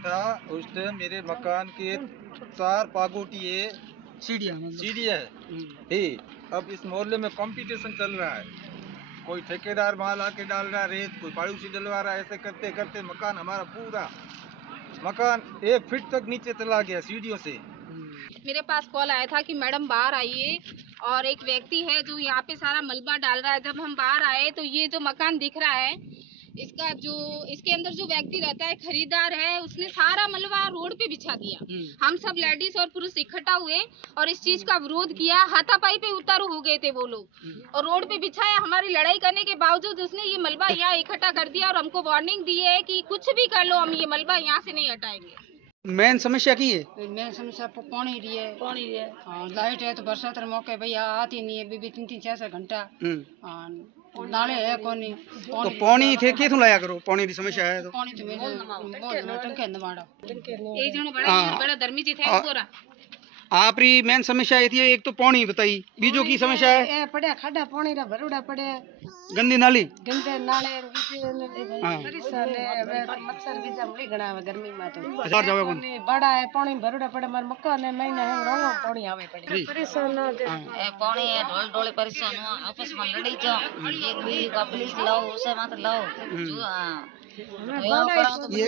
था उस टाइम मेरे मकान के 4 पागोटी सीढ़ियाँ है ही। अब इस मोहल्ले में कंपटीशन चल रहा है, कोई ठेकेदार माल आके डाल रहा है रेत, कोई पड़ोसी डलवा रहा है। ऐसे करते करते मकान हमारा पूरा मकान 1 फीट तक नीचे चला गया सीढ़ियों से। मेरे पास कॉल आया था कि मैडम बाहर आइए, और एक व्यक्ति है जो यहाँ पे सारा मलबा डाल रहा है। जब हम बाहर आए तो ये जो मकान दिख रहा है, इसके अंदर जो व्यक्ति रहता है, खरीदार है, उसने सारा मलबा रोड पे बिछा दिया। हम सब लेडीज और पुरुष इकट्ठा हुए और इस चीज का विरोध किया। हाथापाई पे उतारू हो गए थे वो लोग और रोड पे बिछाया। हमारी लड़ाई करने के बावजूद उसने ये मलबा यहाँ इकट्ठा कर दिया और हमको वार्निंग दी है कि कुछ भी कर लो, हम ये मलबा यहाँ से नहीं हटाएंगे। मेन समस्या की है? मेन समस्या पानी रही है। हाँ, लाइट है तो बरसात के मौके भैया आती नहीं है, बीबी 3-3 4-4 घंटा। नाले है कोनी तो पानी थे के लाया करो, पानी की समस्या है तो पानी तो मेरे टंके अंदर एक जनो बड़ा धर्मी जी थे पूरा। आपरी मेन समस्या ये थी, एक तो पानी बताई, बीजों की समस्या है ए पड़े खाडा पानी रा भरूड़ा पड़े, गंदी नाली, गंदे नाले परेशान है। मच्छर भी जमली घणा गर्मी में तो हजार जावे कोन बड़ा है, पानी भरूड़ा पड़े। मार मकान है महीना है रोवा पानी आवे पड़े, परेशान ए पानी है ढोल ढोले परेशान हो, आपस में लड़ी जाओ, एक भी का पुलिस लाओ, उसे मत लाओ जो ये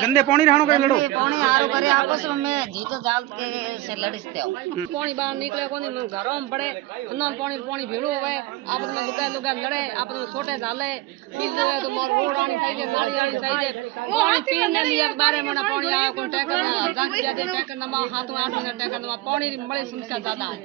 गंदे पानी रहनो करे लड़ो, पानी आरो करे आपस में जीतो जाल के से लड़ते हो। पानी बाहर निकले कोनी घरों में पड़े, ना पानी भीड़ो होवे, आपस में लुगा लड़े, आपस में छोटे झाले सील जाए तो मोर रोड आनी चाहिए, नाली आनी चाहिए। पानी पीने लिए 12 महीना पानी आया, कोई टैंकर ना 10 रुपया दे टैंकर नमा, हाथों 8 महीना टैंकर नमा, पानी की बड़ी समस्या ज्यादा है।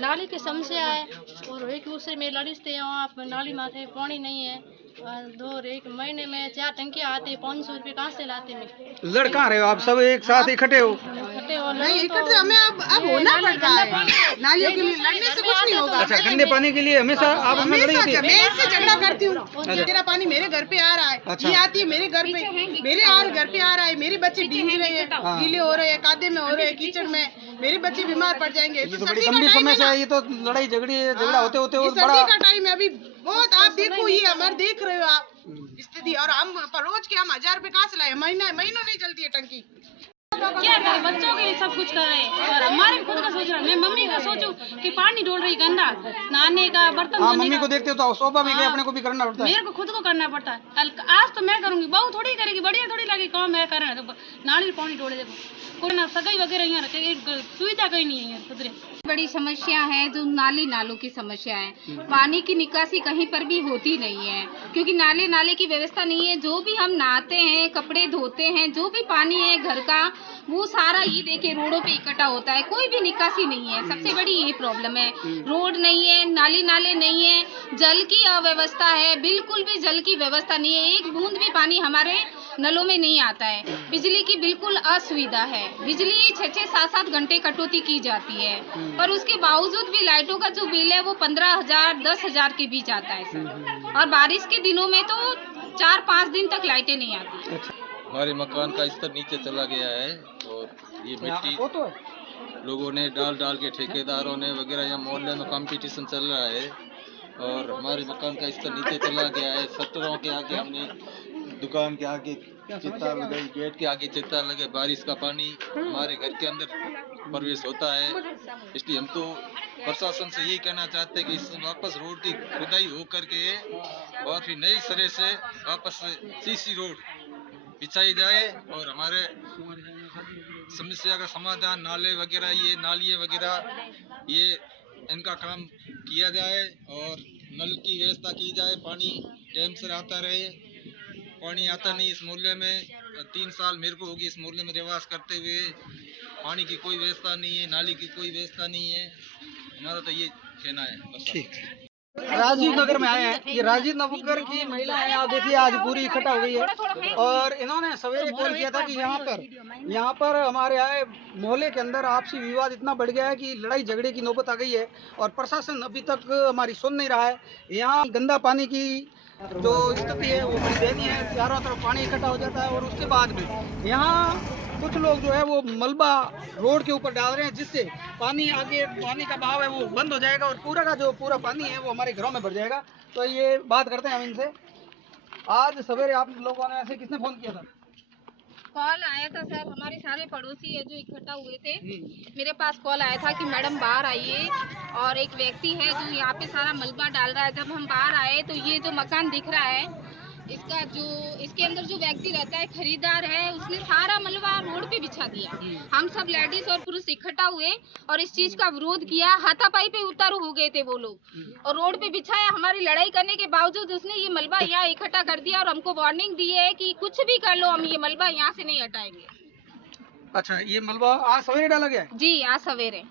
नाली की समस्या है और एक दूसरे में लड़ते हैं। आप नाली माथे पानी नहीं है, एक महीने में 4 टंकी आती है, 500 रुपये कहाँ से लाते में? लड़का रहे हो आप सब एक साथ इकट्ठे हो? नहीं इकट्ठे हमें अब होना पड़ता है, नालियों के लिए लड़ने से कुछ नहीं होगा। अच्छा, गंदे पानी के लिए हमेशा आप हमें लड़ी होती है? मैं इससे झगड़ा करती हूँ, मेरा पानी मेरे घर पे आ रहा है, ये आती है मेरे घर पे, मेरे घर पे आ रहा है, मेरे बच्चे भीग रहे हैं, गीले हो रहे हैं, कादे में हो रहे हैं, कीचड़ में, मेरे बच्चे बीमार पड़ जाएंगे। ये तो बड़ी गंभीर समस्या है, ये तो लड़ाई झगड़ा होते होते और बड़ा सर्दी का टाइम है अभी बहुत। आप देखो ये हमारे देख रहे हो आप स्थिति, और हम रोज के हम 1000 रुपए कहाँ से लाए, महीनों नहीं चलती है टंकी। क्या करें, बच्चों के लिए सब कुछ कर रहे हैं और हमारे खुद का सोच रहा है। मैं मम्मी का सोचूं कि पानी डोल रही गंदा, नहाने का, बर्तन धोने मम्मी का। को देखते हो तो स्वाभाविक है अपने को भी करना पड़ता है। मेरे को खुद को करना पड़ता है। कल आज तो मैं करूंगी, बहू थोड़ी करेगी, बढ़िया थोड़ी लगी काम मैं कर रहा है। तो नाली में पानी डोले देखो, कोई ना सगाई वगैरह यहाँ रखे, सुविधा कहीं नहीं है खुदरे। बड़ी समस्या है जो नालों की समस्या है। पानी की निकासी कहीं पर भी होती नहीं है क्योंकि नाले की व्यवस्था नहीं है। जो भी हम नहाते हैं, कपड़े धोते हैं, जो भी पानी है घर का, वो सारा ये देखिए रोडों पे इकट्ठा होता है, कोई भी निकासी नहीं है। सबसे बड़ी यही प्रॉब्लम है, रोड नहीं है, नाले नहीं है, जल की अव्यवस्था है, बिल्कुल भी जल की व्यवस्था नहीं है। एक बूंद भी पानी हमारे नलों में नहीं आता है। बिजली की बिल्कुल असुविधा है, बिजली 6-6, 7-7 घंटे कटौती की जाती है और उसके बावजूद भी लाइटों का जो बिल है वो 15,000, 10,000 के बीच आता है सर। और बारिश के दिनों में तो 4-5 दिन तक लाइटें नहीं आती। हमारे मकान का स्तर नीचे चला गया है और ये मिट्टी लोगों ने डाल के, ठेकेदारों ने वगैरह, यहाँ मोहल्ले में कंपटीशन चल रहा है और हमारे मकान का स्तर नीचे चला गया है। शटरों के आगे हमने, दुकान के आगे चित्ता लगाई, गेट के आगे चित्ता लगे, बारिश का पानी हमारे घर के अंदर प्रवेश होता है। इसलिए हम तो प्रशासन से यही कहना चाहते हैं कि इस वापस रोड की खुदाई हो करके और फिर नई सिरे से वापस सीसी रोड बिछाई जाए और हमारे समस्या का समाधान, नाले वगैरह, ये नालियाँ वगैरह, ये इनका काम किया जाए और नल की व्यवस्था की जाए, पानी टाइम से आता रहे। पानी आता नहीं इस मोहल्ले में, 3 साल मेरे को होगी इस मोहल्ले में निवास करते हुए, पानी की कोई व्यवस्था नहीं है, नाली की कोई व्यवस्था नहीं है। हमारा तो ये कहना है। ठीक, राजीव नगर में आए हैं। ये राजीव नगर की महिला है, आप देखिए आज पूरी इकट्ठा हो गई है और इन्होंने सवेरे कॉल किया था कि यहाँ पर हमारे आए मोहल्ले के अंदर आपसी विवाद इतना बढ़ गया है कि लड़ाई झगड़े की नौबत आ गई है और प्रशासन अभी तक हमारी सुन नहीं रहा है। यहाँ गंदा पानी की जो स्थिति है वो बड़ी दयनीय है, चारों तरफ पानी इकट्ठा हो जाता है और उसके बाद भी यहाँ कुछ लोग जो है वो मलबा रोड के ऊपर डाल रहे हैं जिससे पानी का बहाव है वो बंद हो जाएगा और पूरा पानी है वो हमारे घरों में भर जाएगा। तो ये बात करते हैं हम इनसे। आज सवेरे आप लोगों ने ऐसे किसने फ़ोन किया था? कॉल आया था सर, हमारे सारे पड़ोसी है जो इकट्ठा हुए थे, मेरे पास कॉल आया था कि मैडम बाहर आइए, और एक व्यक्ति है जो यहाँ पे सारा मलबा डाल रहा है। जब हम बाहर आए तो ये जो मकान दिख रहा है, इसके अंदर जो व्यक्ति रहता है, खरीदार है, उसने सारा मलबा रोड पे बिछा दिया। हम सब लेडीज और पुरुष इकट्ठा हुए और इस चीज का विरोध किया। हाथापाई पे उतारू हो गए थे वो लोग और रोड पे बिछाया। हमारी लड़ाई करने के बावजूद उसने ये मलबा यहाँ इकट्ठा कर दिया और हमको वार्निंग दी है कि कुछ भी कर लो, हम ये मलबा यहाँ से नहीं हटाएंगे। अच्छा, ये मलबा आज सवेरे डाला गया है? जी, आज सवेरे।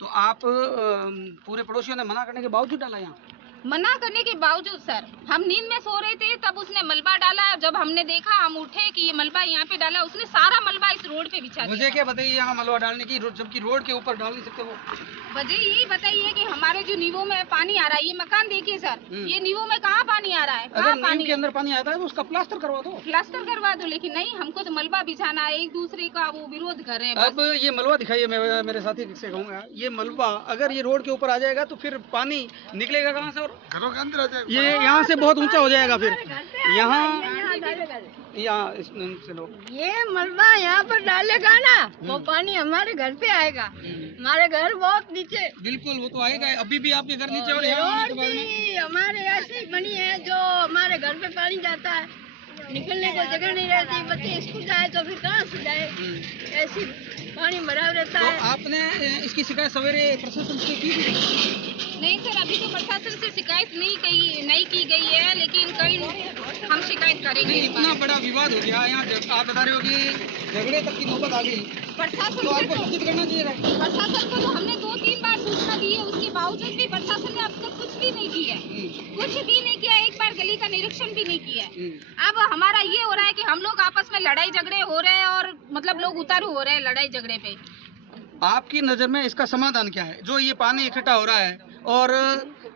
तो आप पूरे पड़ोसियों ने मना करने के बावजूद डाला यहाँ? मना करने के बावजूद सर, हम नींद में सो रहे थे, तब उसने मलबा डाला। जब हमने देखा, हम उठे कि ये मलबा यहाँ पे डाला, उसने सारा मलबा इस रोड पे बिछा दिया। मुझे क्या बताइए यहाँ मलबा डालने की, जबकि रोड के ऊपर डाल नहीं सकते वो? वजह यही बताइए कि हमारे जो नींवों में पानी आ रहा है, ये मकान देखिए सर, ये नींवों में कहाँ पानी आ रहा है? अगर नींव के अंदर पानी आता है तो उसका प्लास्टर करवा दो। प्लास्टर करवा दो, लेकिन नहीं, हमको तो मलबा बिछाना है। एक दूसरे का वो विरोध कर रहे हैं। अब ये मलबा दिखाइए, मैं मेरे साथी से कहूँगा, ये मलबा अगर ये रोड के ऊपर आ जाएगा तो फिर पानी निकलेगा कहाँ से और घरों के अंदर आ जाएगा? ये यहाँ से बहुत ऊंचा हो जाएगा फिर यहाँ से लोग ये मलबा यहाँ पर डालेगा ना, वो पानी हमारे घर पे आएगा। हमारे घर बहुत नीचे। बिल्कुल, वो तो आएगा। अभी भी आपके घर नीचे और रोड भी हमारे ऐसी बनी है जो हमारे घर पे पानी जाता है, निकलने को जगह नहीं रहती। बच्चे स्कूल जाए तो फिर कहाँ से जाए, ऐसी पानी भरा रहता है। तो आपने इसकी शिकायत सवेरे प्रशासन से की थी? नहीं सर, अभी तो प्रशासन से शिकायत नहीं की गई है, लेकिन कल हम शिकायत करेंगे। इतना बड़ा विवाद हो गया यहाँ, आप बता रहे हो कि झगड़े तक की नौबत आ गई। प्रशासन तो आपको सूचित करना चाहिए था। प्रशासन को तो हमने 2-3 बार सूचना दी है, उसके बावजूद भी प्रशासन ने अब तक कुछ भी नहीं किया, कुछ भी नहीं किया। एक बार गली का निरीक्षण भी नहीं किया। अब हमारा ये हो रहा है कि हम लोग आपस में लड़ाई झगड़े हो रहे हैं और मतलब लोग उतारू हो रहे हैं लड़ाई झगड़े पे। आपकी नज़र में इसका समाधान क्या है? जो ये पानी इकट्ठा हो रहा है और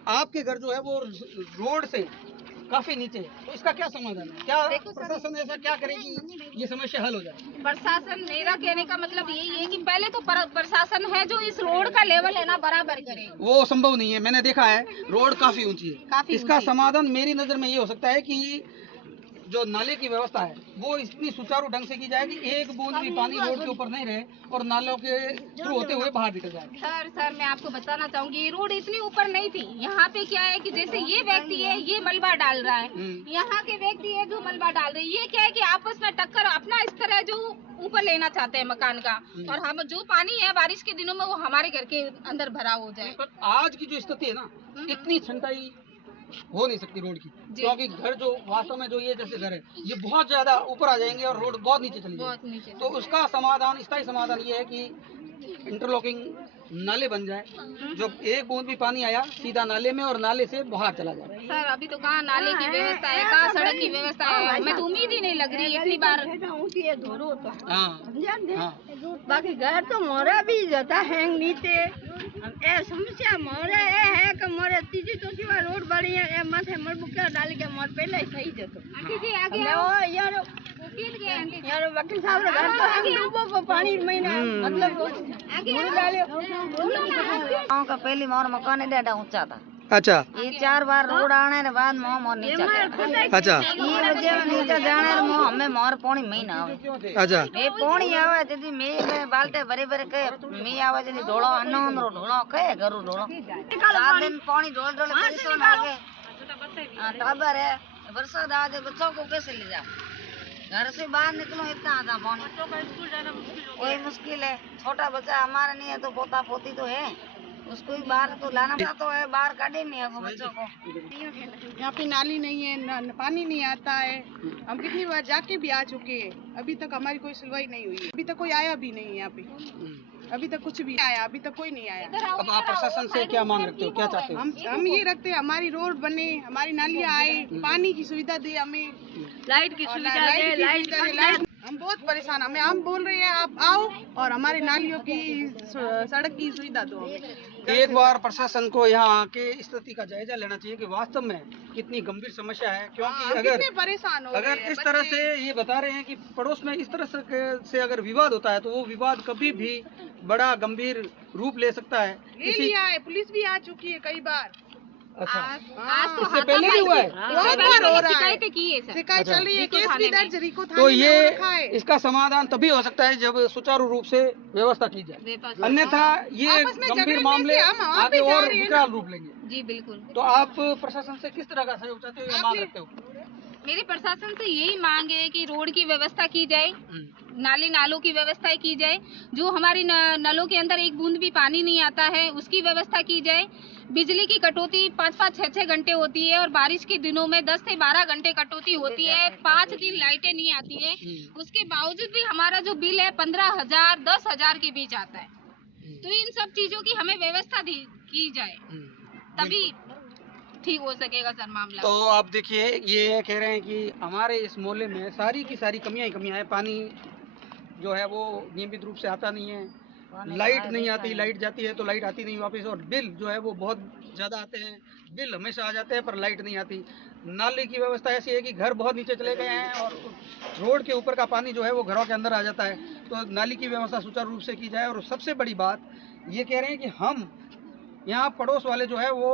आपके घर जो है वो रोड से काफी नीचे है, तो इसका क्या समाधान है? क्या प्रशासन ऐसा क्या करेगी ये समस्या हल हो जाए? प्रशासन, मेरा कहने का मतलब यही है कि पहले तो प्रशासन है जो इस रोड का लेवल है ना बराबर करे। वो संभव नहीं है, मैंने देखा है रोड काफी ऊंची है। इसका समाधान मेरी नजर में ये हो सकता है कि जो नाले की व्यवस्था है वो इतनी सुचारू ढंग से की जाए कि एक बूंद भी पानी रोड के ऊपर नहीं रहे और नालों के थ्रू होते हुए बाहर निकल जाए। सर मैं आपको बताना चाहूंगी, ये रोड इतनी ऊपर नहीं थी। यहाँ पे क्या है कि जैसे ये व्यक्ति है, ये मलबा डाल रहा है, यहाँ के व्यक्ति है जो मलबा डाल रहे हैं। ये क्या है कि आपस में टक्कर अपना स्तर है जो ऊपर लेना चाहते हैं मकान का, और हम जो पानी है बारिश के दिनों में वो हमारे घर के अंदर भरा हो जाए। पर आज की जो स्थिति है ना, इतनी छंटाई हो नहीं सकती रोड की, क्योंकि घर जो वास्तव में जो ये जैसे घर है ये बहुत ज्यादा ऊपर आ जाएंगे और रोड बहुत नीचे चली जाएगी। तो उसका समाधान, स्थायी समाधान ये है कि इंटरलॉकिंग नाले बन जाए, जो एक बूंद भी पानी आया सीधा नाले में और नाले से बाहर चला जाए। सर अभी तो कहाँ नाले की व्यवस्था है, कहाँ सड़क की व्यवस्था है, हमें तो उम्मीद ही नहीं लग रही इतनी बार। बाकी घर तो मोरा भी जाता है नीचे। समस्या मोरे है कि मोरे तीजी चौथी बार रोड बड़ी है, माथे मरबुका डाल के मोर पहले ही सही जतो। यार वकील साहब रे घर तो हम डूबो को पानी महीना मतलब गाँव का पहली मोर मकान ॾाढा ऊंचा था। अच्छा, ये 4 बार रोड आने के बाद मोर नीचा गया। अच्छा, ये वजह में नीचा जाने रे हमें मोर पानी महीना आवे। अच्छा, मैं पानी आवे जदी मैं बाल्टे भरे भरे के मैं आवे जदी ढोलो अन्नो ढोलो कहे करू ढोलो 4 दिन पानी ढोल ढोल परेशान आ गए। टाबर है, बरसात आ जाए बच्चों को कैसे ले जाओ? घर से बाहर निकलो इतना आता पानी, कोई मुश्किल है। छोटा बच्चा हमारा नहीं है तो पोता पोती तो है, उसको ही बाहर तो लाना तो है, बाहर काटे नहीं है बच्चों को। यहाँ पे नाली नहीं है, पानी नहीं आता है। हम कितनी बार जाके भी आ चुके हैं, अभी तक हमारी कोई सुनवाई नहीं हुई है। अभी तक कोई आया भी नहीं है यहाँ पे, अभी तक कुछ भी आया, अभी तक कोई नहीं आया। अब आप प्रशासन से क्या मांग रखते हो, क्या चाहते हो? हम ये रखते हैं हमारी रोड बने, हमारी नालियाँ आए, पानी की सुविधा दे हमें, लाइट की सुविधा दे, लाइट हम बहुत परेशान। हम बोल रहे हैं आप आओ और हमारे नालियों की सड़क की सुविधा दो हमें। एक बार प्रशासन को यहाँ आके स्थिति का जायजा लेना चाहिए कि वास्तव में कितनी गंभीर समस्या है, क्योंकि अगर परेशान हो अगर इस तरह से ये बता रहे हैं कि पड़ोस में इस तरह से अगर विवाद होता है तो वो विवाद कभी भी बड़ा गंभीर रूप ले सकता है। ले लिया है, पुलिस भी आ चुकी है कई बार अच्छा, आज तो इससे पहले भी हुआ है? बहुत बार हो रहा है। शिकायतें की है सर। शिकायत चल रही है, रिको केस थाने भी में। दर्ज रिको थाने तो में ये हो रखा है। इसका समाधान तभी हो सकता है जब सुचारू रूप से व्यवस्था की जाए, व्यवस्था- अन्यथा ये आपस में गंभीर झगड़ने मामले से हम वहाँ आगे पे जा और रहे हैं विकराल रूप लेंगे। जी बिल्कुल। तो आप प्रशासन से किस तरह का सहयोग चाहते हो या मांग रखते हो? मेरी प्रशासन से यही मांग है कि रोड की व्यवस्था की जाए, नाली नालों की व्यवस्था की जाए, जो हमारी नलों के अंदर एक बूंद भी पानी नहीं आता है उसकी व्यवस्था की जाए। बिजली की कटौती 5-5, 6-6 घंटे होती है और बारिश के दिनों में 10 से 12 घंटे कटौती होती है। 5 दिन लाइटें नहीं आती है, उसके बावजूद भी हमारा जो बिल है 15,000 10,000 के बीच आता है। तो इन सब चीजों की हमें व्यवस्था की जाए, तभी ठीक हो सकेगा सर मामला। तो आप देखिए, ये कह रहे हैं कि हमारे इस मोहल्ले में सारी की सारी कमियां ही कमियां हैं। पानी जो है वो नियमित रूप से आता नहीं है, लाइट नहीं आती, लाइट जाती है तो लाइट आती नहीं वापस, और बिल जो है वो बहुत ज़्यादा आते हैं, बिल हमेशा आ जाते हैं पर लाइट नहीं आती। नाली की व्यवस्था ऐसी है कि घर बहुत नीचे चले गए हैं और रोड के ऊपर का पानी जो है वो घरों के अंदर आ जाता है। तो नाली की व्यवस्था सुचारू रूप से की जाए। और सबसे बड़ी बात ये कह रहे हैं कि हम यहाँ पड़ोस वाले जो है वो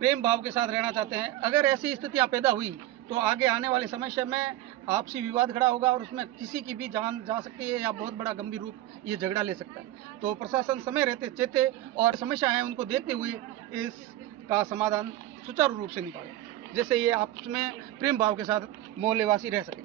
प्रेम भाव के साथ रहना चाहते हैं। अगर ऐसी स्थितियाँ पैदा हुई तो आगे आने वाले समय में आपसी विवाद खड़ा होगा और उसमें किसी की भी जान जा सकती है या बहुत बड़ा गंभीर रूप ये झगड़ा ले सकता है। तो प्रशासन समय रहते चेते और समस्या है उनको देखते हुए इसका समाधान सुचारू रूप से निकाले, जैसे ये आपस में प्रेम भाव के साथ मोहल्लेवासी रह सके।